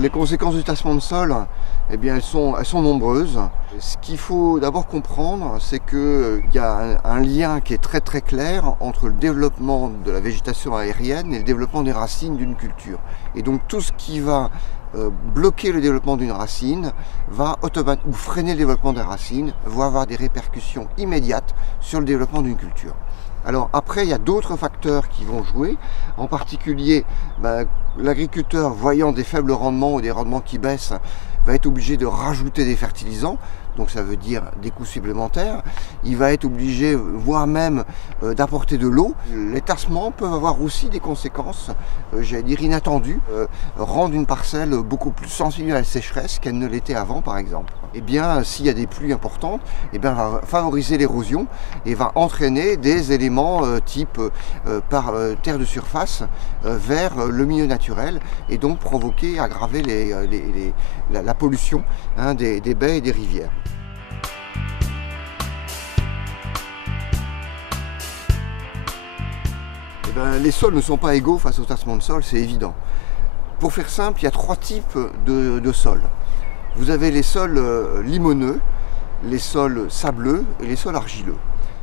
Les conséquences du tassement de sol, eh bien, elles sont nombreuses. Ce qu'il faut d'abord comprendre, c'est qu'il y a un lien qui est très très clair entre le développement de la végétation aérienne et le développement des racines d'une culture. Et donc tout ce qui va bloquer le développement d'une racine ou freiner le développement des racines va avoir des répercussions immédiates sur le développement d'une culture. Alors après, il y a d'autres facteurs qui vont jouer, en particulier l'agriculteur voyant des faibles rendements ou des rendements qui baissent va être obligé de rajouter des fertilisants, donc ça veut dire des coûts supplémentaires. Il va être obligé, voire même, d'apporter de l'eau. Les tassements peuvent avoir aussi des conséquences, j'allais dire inattendues, rendre une parcelle beaucoup plus sensible à la sécheresse qu'elle ne l'était avant, par exemple. Eh bien, s'il y a des pluies importantes, eh bien, va favoriser l'érosion et va entraîner des éléments type par terre de surface vers le milieu naturel et donc provoquer, aggraver la pollution des baies et des rivières. Eh bien, les sols ne sont pas égaux face au tassement de sol, c'est évident. Pour faire simple, il y a trois types de sols. Vous avez les sols limoneux, les sols sableux et les sols argileux.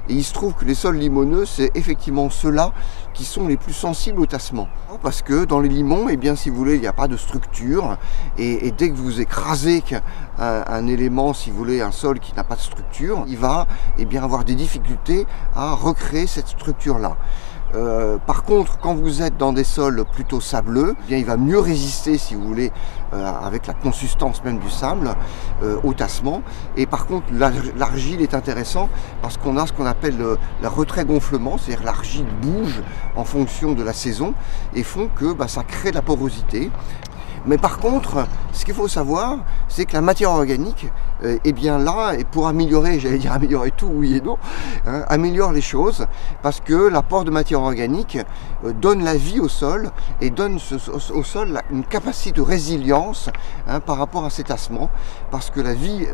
Et il se trouve que les sols limoneux, c'est effectivement ceux-là qui sont les plus sensibles au tassement. Parce que dans les limons, eh bien, si vous voulez, il n'y a pas de structure. Et dès que vous écrasez un élément, si vous voulez, un sol qui n'a pas de structure, il va avoir des difficultés à recréer cette structure-là. Par contre, quand vous êtes dans des sols plutôt sableux, eh bien, il va mieux résister, si vous voulez, avec la consistance même du sable, au tassement. Et par contre, l'argile est intéressant parce qu'on a ce qu'on appelle le retrait-gonflement, c'est-à-dire l'argile bouge en fonction de la saison et font que ça crée de la porosité. Mais par contre, ce qu'il faut savoir, c'est que la matière organique, est bien là, et pour améliorer, j'allais dire améliorer tout, oui et non, améliore les choses, parce que l'apport de matière organique donne la vie au sol, et donne au sol une capacité de résilience par rapport à ces tassements, parce que la vie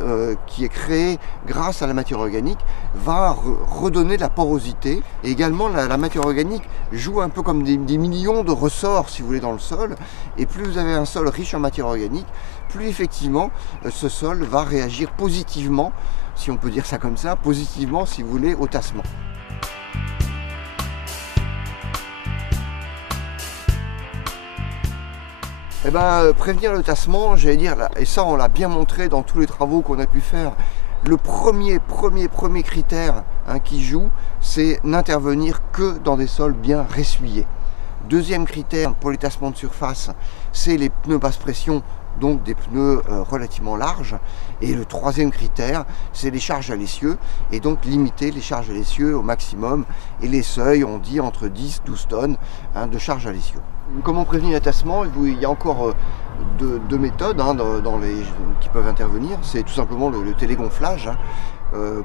qui est créée grâce à la matière organique va redonner de la porosité, et également la matière organique joue un peu comme des millions de ressorts, si vous voulez, dans le sol, et plus vous avez un sol riche en matière organique, plus effectivement ce sol va réagir positivement, si on peut dire ça comme ça, positivement si vous voulez au tassement. Prévenir le tassement, j'allais dire, et ça on l'a bien montré dans tous les travaux qu'on a pu faire, le premier critère qui joue, c'est n'intervenir que dans des sols bien ressuyés. Deuxième critère pour les tassements de surface, c'est les pneus basse pression, donc des pneus relativement larges. Et le troisième critère, c'est les charges à l'essieu, et donc limiter les charges à l'essieu au maximum. Et les seuils, on dit entre 10 et 12 tonnes de charges à l'essieu. Comment prévenir les tassements? Il y a encore deux méthodes qui peuvent intervenir. C'est tout simplement le télégonflage.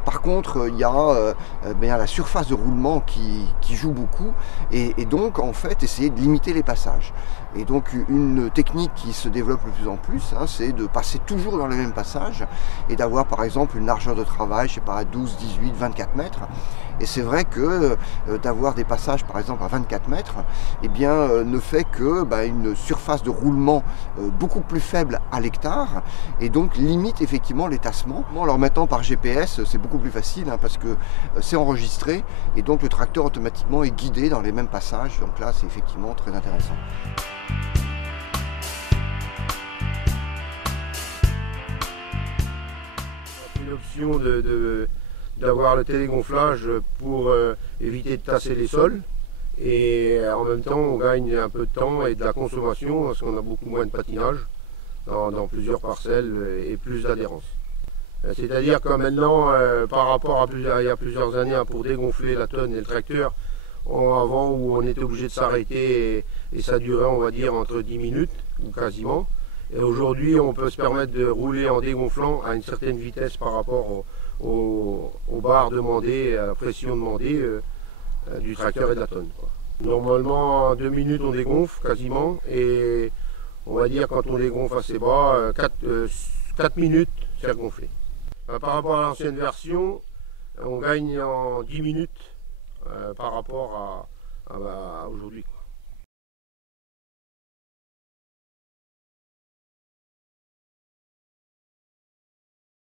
Par contre, il y a la surface de roulement qui joue beaucoup et donc en fait essayer de limiter les passages. Et donc une technique qui se développe de plus en plus, c'est de passer toujours dans le même passage et d'avoir par exemple une largeur de travail, je sais pas, à 12, 18, 24 mètres. Et c'est vrai que d'avoir des passages par exemple à 24 mètres, ne fait que une surface de roulement beaucoup plus faible à l'hectare et donc limite effectivement les tassements. En leur mettant par GPS, c'est beaucoup plus facile parce que c'est enregistré et donc le tracteur automatiquement est guidé dans les mêmes passages. Donc là, c'est effectivement très intéressant. L'option d'avoir le télégonflage pour éviter de tasser les sols et en même temps on gagne un peu de temps et de la consommation parce qu'on a beaucoup moins de patinage dans plusieurs parcelles et plus d'adhérence. C'est-à-dire que maintenant, par rapport à il y a plusieurs années, pour dégonfler la tonne et le tracteur, avant où on était obligé de s'arrêter et ça durait, on va dire, entre 10 minutes ou quasiment. Et aujourd'hui, on peut se permettre de rouler en dégonflant à une certaine vitesse par rapport aux barres demandées, à la pression demandée du tracteur et de la tonne. Normalement, en 2 minutes, on dégonfle quasiment et on va dire quand on dégonfle assez bas, 4 minutes, c'est gonflé. Par rapport à l'ancienne version, on gagne en 10 minutes par rapport à aujourd'hui.